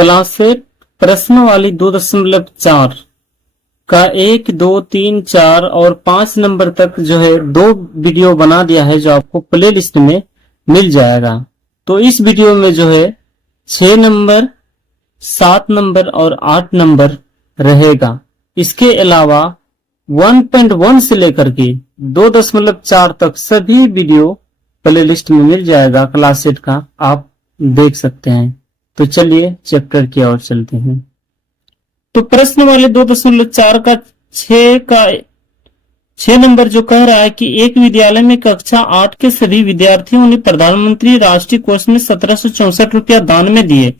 Class 8 प्रश्नावली 2.4 का 1, 2, 3, 4 और 5 नंबर तक जो है 2 वीडियो बना दिया है जो आपको प्ले लिस्ट में मिल जाएगा। तो इस वीडियो में जो है 6 नंबर, 7 नंबर और 8 नंबर रहेगा। इसके अलावा 1.1 से लेकर के 2.4 तक सभी वीडियो प्ले लिस्ट में मिल जाएगा क्लास 8 का, आप देख सकते हैं। तो चलिए चैप्टर की ओर चलते हैं। तो प्रश्न वाले 2.4 का 6 नंबर जो कह रहा है कि एक विद्यालय में कक्षा 8 के सभी विद्यार्थियों ने प्रधानमंत्री राष्ट्रीय कोष में 1764 रुपया दान में दिए।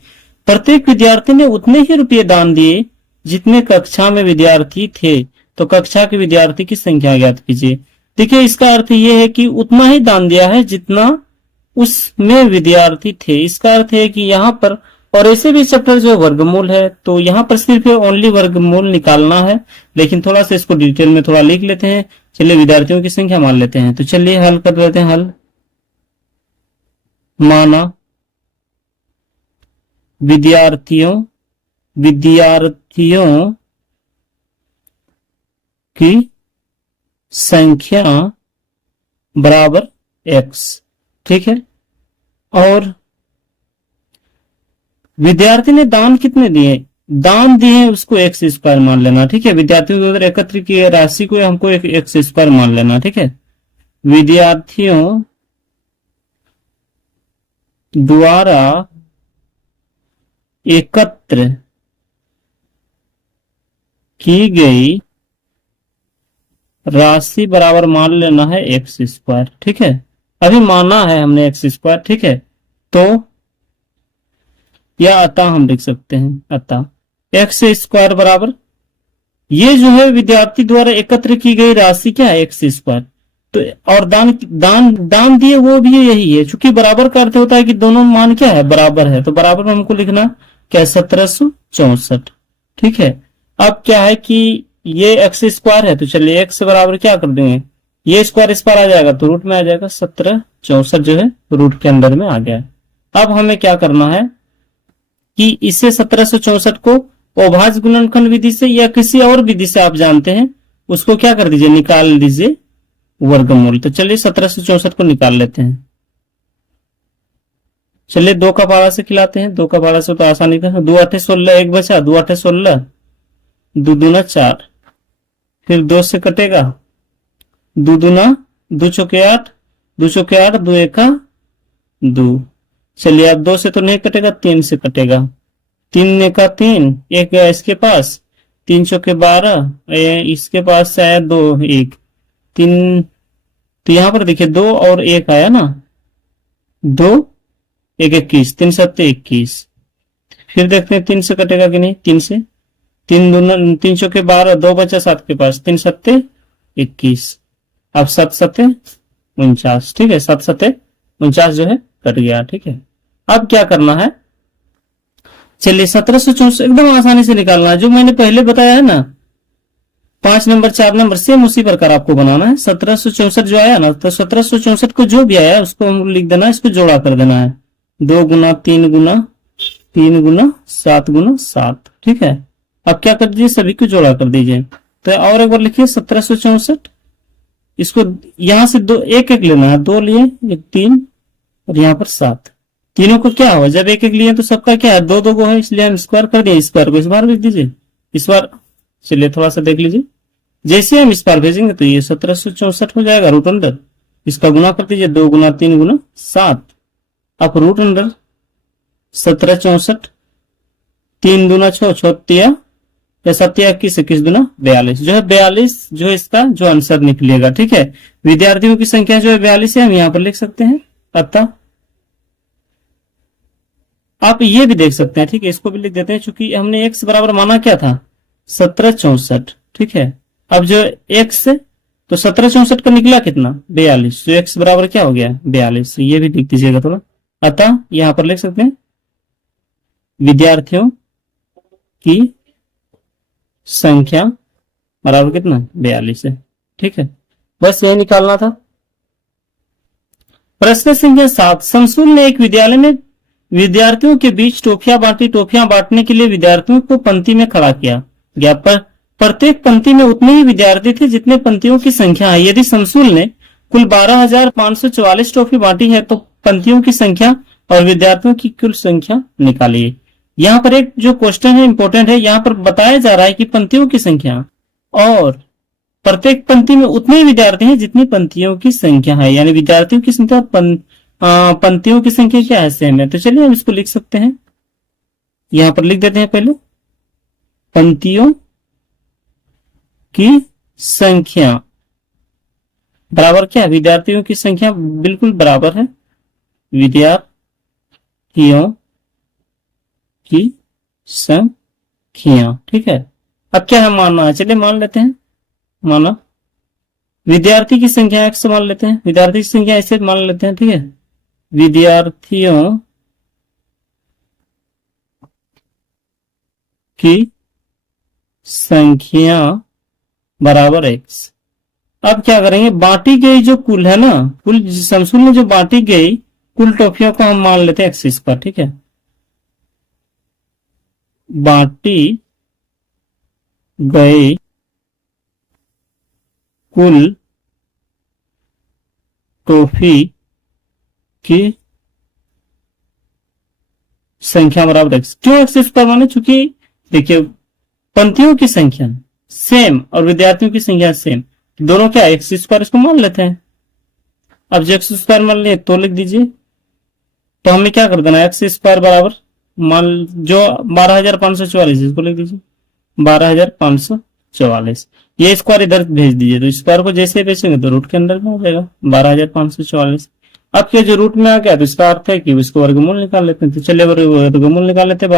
प्रत्येक विद्यार्थी ने उतने ही रुपये दान दिए जितने कक्षा में विद्यार्थी थे। तो कक्षा के विद्यार्थी की संख्या ज्ञात कीजिए। देखिए, इसका अर्थ यह है कि उतना ही दान दिया है जितना उसमें विद्यार्थी थे। इसका अर्थ है कि यहाँ पर, और ऐसे भी चैप्टर जो वर्गमूल है, तो यहाँ पर सिर्फ ओनली वर्गमूल निकालना है, लेकिन थोड़ा सा इसको डिटेल में थोड़ा लिख लेते हैं। चलिए विद्यार्थियों की संख्या मान लेते हैं। तो चलिए हल कर लेते हैं। हल माना विद्यार्थियों की संख्या बराबर x, ठीक है। और विद्यार्थी ने दान कितने दिए? दान दिए उसको x स्क्वायर मान लेना, ठीक है। विद्यार्थियों के द्वारा एकत्र की राशि को हमको एक x स्क्वायर मान लेना, ठीक है। विद्यार्थियों द्वारा एकत्र की गई राशि बराबर मान लेना है एक्स स्क्वायर, ठीक है। अभी माना है हमने एक्स स्क्वायर, ठीक है। तो या अतः हम लिख सकते हैं, अतः एक्स स्क्वायर बराबर ये जो है विद्यार्थी द्वारा एकत्र की गई राशि क्या है? X square. तो और दान दिए वो भी यही है, चूंकि बराबर का अर्थ होता है कि दोनों मान क्या है? बराबर है। तो बराबर में हमको लिखना क्या? 1764, ठीक है। अब क्या है कि ये एक्स स्क्वायर है, तो चलिए एक्स बराबर क्या कर देंगे? ये स्क्वायर इस पर आ जाएगा तो रूट में आ जाएगा। 1764 जो है रूट के अंदर में आ गया। अब हमें क्या करना है कि इसे 1764 को अभाज्य गुणनखंड विधि से या किसी और विधि से आप जानते हैं उसको क्या कर दीजिए? निकाल दीजिए वर्गमूल। तो चलिए 1764 को निकाल लेते हैं। चलिए 2 का पारा से खिलाते हैं। 2 का पारा से तो आसानी का 2 8 16, एक बचा, 2 8 16, 2 दूना 4, फिर 2 से कटेगा 2 दूना 2 चौके 8, 2 चौके 8, 2 एका 2। चलिए अब 2 से तो नहीं कटेगा, 3 से कटेगा। 3 एका 3, एक गया इसके पास, 3 चौके 12, इसके पास आया 2, 1, 3। तो यहां पर देखिए 2 और 1 आया ना, 2 1 21, 3 7 21। फिर देखते हैं 3 से कटेगा कि नहीं। 3 से 3 चौके 12, 2 बचा 7 के पास, 3 7 21। अब 7 7 49, ठीक है। 7 7 49 जो है कट गया, ठीक है। अब क्या करना है? चलिए 1764 एकदम आसानी से निकालना है। जो मैंने पहले बताया है ना 5 नंबर 4 नंबर, सेम उसी प्रकार आपको बनाना है। 1764 जो आया ना, तो 1764 को जो भी आया उसको हम लिख देना है, इसको जोड़ा कर देना है। 2 गुना 3 गुना 3 गुना 7 गुना 7, ठीक है। अब क्या कर दीजिए? सभी को जोड़ा कर दीजिए। तो और एक बार लिखिए 1764। इसको यहां से 2 एक एक लेना है, 2 लिए, 1 3 और यहाँ पर 7। तीनों को क्या हुआ? जब एक एक लिए तो सबका क्या है? 2 2 को है, इसलिए हम स्क्वायर कर दिए। स्क्वायर को इस बार भेज दीजिए। इस बार चलिए थोड़ा सा देख लीजिए। जैसे हम इस बार भेजेंगे तो ये 1764 हो जाएगा रूट अंडर। इसका गुना कर दीजिए, 2 गुना 3 गुना 7। अब रूट अंडर 1764, 3 दूना 6, 6 या 7 21, 21 दूना 42 जो है 42 जो है इसका जो आंसर निकलेगा, ठीक है। विद्यार्थियों की संख्या जो है 42 है, हम यहां पर लिख सकते हैं। अतः आप ये भी देख सकते हैं, ठीक है। इसको भी लिख देते हैं, चूंकि हमने x बराबर माना क्या था? 1764, ठीक है। अब जो x तो 1764 का निकला कितना? 42। तो x बराबर क्या हो गया? 42। ये भी लिख दीजिएगा थोड़ा। अतः यहां पर लिख सकते हैं विद्यार्थियों की संख्या बराबर कितना? 42 है, ठीक है। बस यही निकालना था। प्रश्न संख्या 7, शमसूल ने एक विद्यालय में विद्यार्थियों के बीच टोफियां बांटी। टोफियां बांटने के लिए विद्यार्थियों को पंक्ति में खड़ा किया गया, पर प्रत्येक पंक्ति में उतने ही विद्यार्थी थे जितने पंक्तियों की संख्या है। यदि शमसूल ने कुल 12,544 टॉफी बांटी है तो पंक्तियों की संख्या और विद्यार्थियों की कुल संख्या निकालिए। यहाँ पर एक जो क्वेश्चन है इंपॉर्टेंट है, यहाँ पर बताया जा रहा है कि पंक्तियों की संख्या और प्रत्येक पंक्ति में उतने ही विद्यार्थी हैं जितनी पंक्तियों की संख्या है, यानी विद्यार्थियों की संख्या पंक्तियों की संख्या क्या है, सेम है। तो चलिए हम इसको लिख सकते हैं, यहां पर लिख देते हैं पहले पंक्तियों की संख्या बराबर क्या है, विद्यार्थियों की संख्या बिल्कुल बराबर है विद्यार्थियों की संख्या। ठीक है, अब क्या है मानना है, चलिए मान लेते हैं, माना विद्यार्थी की संख्या x मान लेते हैं, विद्यार्थी की संख्या ऐसे मान लेते हैं। ठीक है, विद्यार्थियों की संख्या बराबर x। अब क्या करेंगे, बांटी गई जो कुल है ना, कुल शमसूल ने जो बांटी गई कुल टॉफियों को हम मान लेते हैं एक्सिस पर। ठीक है, बांटी गई कुल टॉफी की संख्या बराबर x। क्यों एक्सिस पर माने, चूंकि देखिए पंक्तियों की संख्या सेम और विद्यार्थियों की संख्या सेम, दोनों क्या एक्स स्क्वायर इसको मान लेते हैं। अब जो एक्स स्क्वायर मान लिए तो लिख दीजिए, तो हमें क्या कर देना, एक्स स्क्वायर बराबर मान जो 12,544 इसको लिख दीजिए 12,544, ये स्क्वायर इधर भेज दीजिए, तो स्क्वायर को जैसे भेजेंगे तो रूट के अंदर में हो जाएगा 12,544। अब क्या जो रूट में आ गया तो इसका अर्थ है कि इसको वर्गमूल निकाल लेते हैं। तो चलिए वर्गमूल निकाल लेते हैं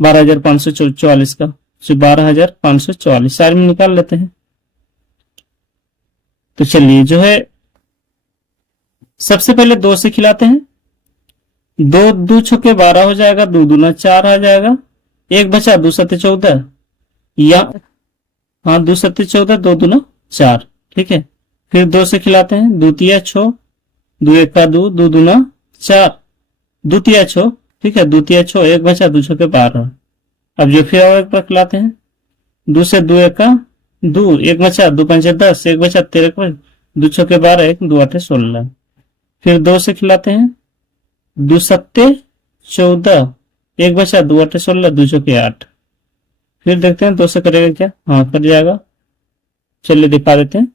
12,544 का, 12,544 साइड में निकाल लेते हैं। तो चलिए जो है सबसे पहले 2 से खिलाते हैं, 2 2 छक्के 12 हो जाएगा, 2 दूना 4 आ जाएगा, 1 बचा 2 सत्ते 14, या हाँ 2 सत्ते 14, 2 दूना 4। ठीक है, फिर 2 से खिलाते हैं, 2 तिया 6, 2 1 का 2, 2 दूना 4, 2 तिया 6। ठीक है, 2 तिया 6, 1 बचा 2 छक्के 12। अब जो फिर और एक बार खिलाते हैं, 2 से 2 1 का 2, 1 बचा 2 पंचे 10, 1 बचा 13, 2 छक्के 12, 1 2 8 16। फिर 2 से खिलाते हैं, 2 सत्ते 14, 1 बचा 2 8 16, 2 छक्के 8। फिर देखते हैं 2 से करेगा क्या, हाँ कट जाएगा, चलिए दिखा देते हैं।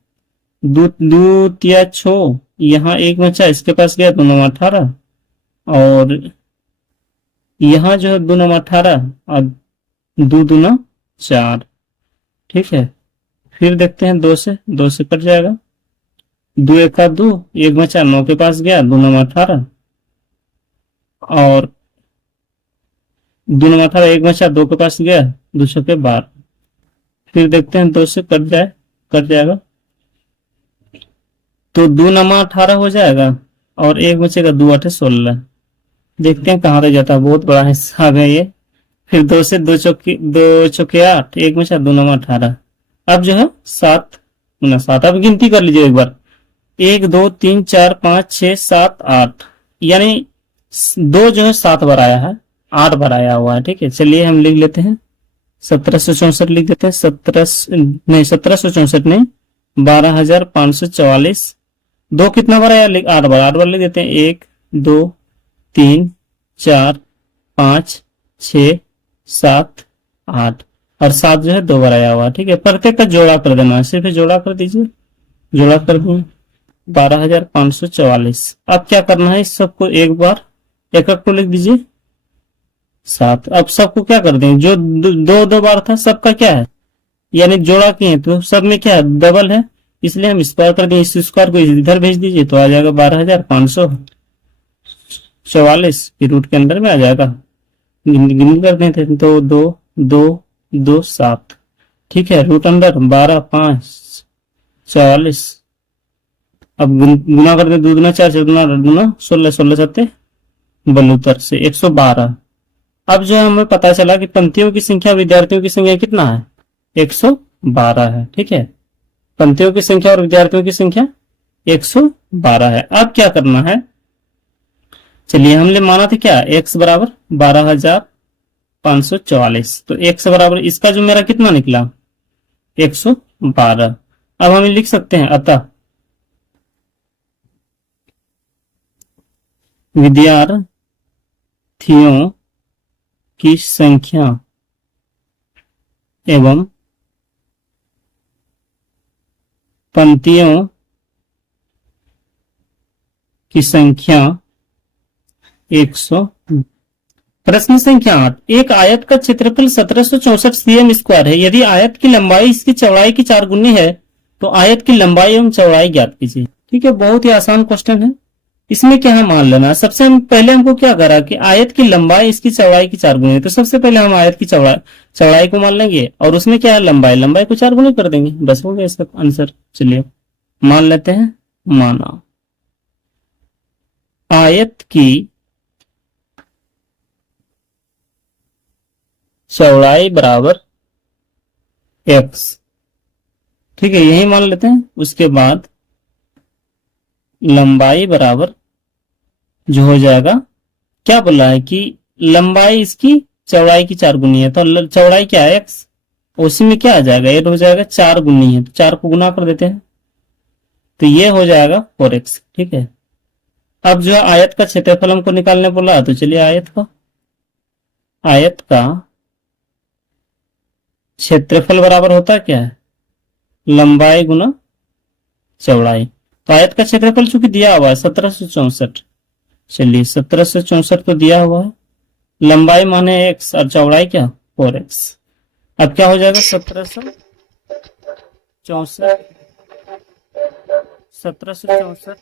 2 तिया 6, यहाँ 1 बचा इसके पास गया 2 9 18, और यहाँ जो है 2 9 18 और 2 दूना 4। ठीक है, फिर देखते हैं 2 से कट जाएगा, 2 1 का 2, 1 बचा 9 के पास गया 2 9 18, और 2 9 18, 1 बचा 2 के पास गया 2 छक्के 12। फिर देखते हैं 2 से कट जाएगा, तो 2 9 18 हो जाएगा और 1 बचेगा 2 8 16। देखते हैं कहाँ रह जाता है, बहुत बड़ा हिस्सा है ये। फिर 2 से 2 चौके 8, 1 बचा 2 9 18। अब जो है 7 गुना 7, अब गिनती कर लीजिए एक बार, 1 2 3 4 5 6 7 8, यानी 2 जो है 7 बार आया है, 8 बार आया हुआ है। ठीक है, चलिए हम लिख लेते हैं 1764 लिख देते हैं, 1764 नहीं 12,544। 2 कितना बार आया, 8 बार, 8 बार लिख देते हैं, 1 2 3 4 5 6 7 8, और 7 जो है 2 बार आया हुआ। ठीक है, प्रत्येक का जोड़ा कर देना है, सिर्फ जोड़ा कर दीजिए, जोड़ा कर दिए 12,544। अब क्या करना है, इस सबको एक बार एक को लिख दीजिए 7। अब सबको क्या कर देंगे, जो 2 बार था सबका क्या है, यानी जोड़ा किए तो सब में क्या है, डबल है, इसलिए हम स्क्वायर कर देंगे, इस स्क्वायर को इधर भेज दीजिए तो आ जाएगा 12,544 की रूट के अंदर में आ जाएगा। गिनती कर देते हैं तो 2 2 2 7। ठीक है, रूट अंदर 12 5 44। अब गुना कर दे, 2 दूना 4, 4 दूना 16, 16 सत्ते 72 से 112। अब जो हमें पता चला कि पंक्तियों की संख्या विद्यार्थियों की संख्या कितना है, 112 है। ठीक है, पंक्तियों की संख्या और विद्यार्थियों की संख्या 112 है। अब क्या करना है, चलिए हमने माना था क्या, x बराबर 12,544, तो x बराबर इसका जो मेरा कितना निकला 112। अब हम लिख सकते हैं अतः विद्यार्थियों की संख्या एवं पंक्तियों की संख्या 100। प्रश्न संख्या 8, एक आयत का क्षेत्रफल 1764 cm स्क्वायर है। यदि आयत की लंबाई इसकी चौड़ाई की 4 गुनी है तो आयत की लंबाई एवं चौड़ाई ज्ञात कीजिए। ठीक है, बहुत ही आसान क्वेश्चन है। इसमें क्या मान लेना, सबसे पहले हमको क्या करा कि आयत की लंबाई इसकी चौड़ाई की 4 गुनी है, तो सबसे पहले हम आयत की चौड़ाई को मान लेंगे और उसमें क्या है लंबाई को 4 गुनी कर देंगे, बस हो गया इसका आंसर। चलिए मान लेते हैं, माना आयत की चौड़ाई बराबर x, ठीक है यही मान लेते हैं। उसके बाद लंबाई बराबर जो हो जाएगा, क्या बोला है कि लंबाई इसकी चौड़ाई की 4 गुनी है, तो चौड़ाई क्या है x, उसी में क्या आ जाएगा ऐड हो जाएगा 4 गुनी है, तो 4 को गुना कर देते हैं, तो ये हो जाएगा 4x। ठीक है, अब जो आयत का क्षेत्रफल हमको निकालने बोला, तो चलिए आयत का क्षेत्रफल बराबर होता क्या है लंबाई गुना चौड़ाई। तो आयत का क्षेत्रफल चूंकि दिया हुआ है 1764, चलिए 1764 तो दिया हुआ है, लंबाई माने x और चौड़ाई क्या 4x। अब क्या हो जाएगा 1764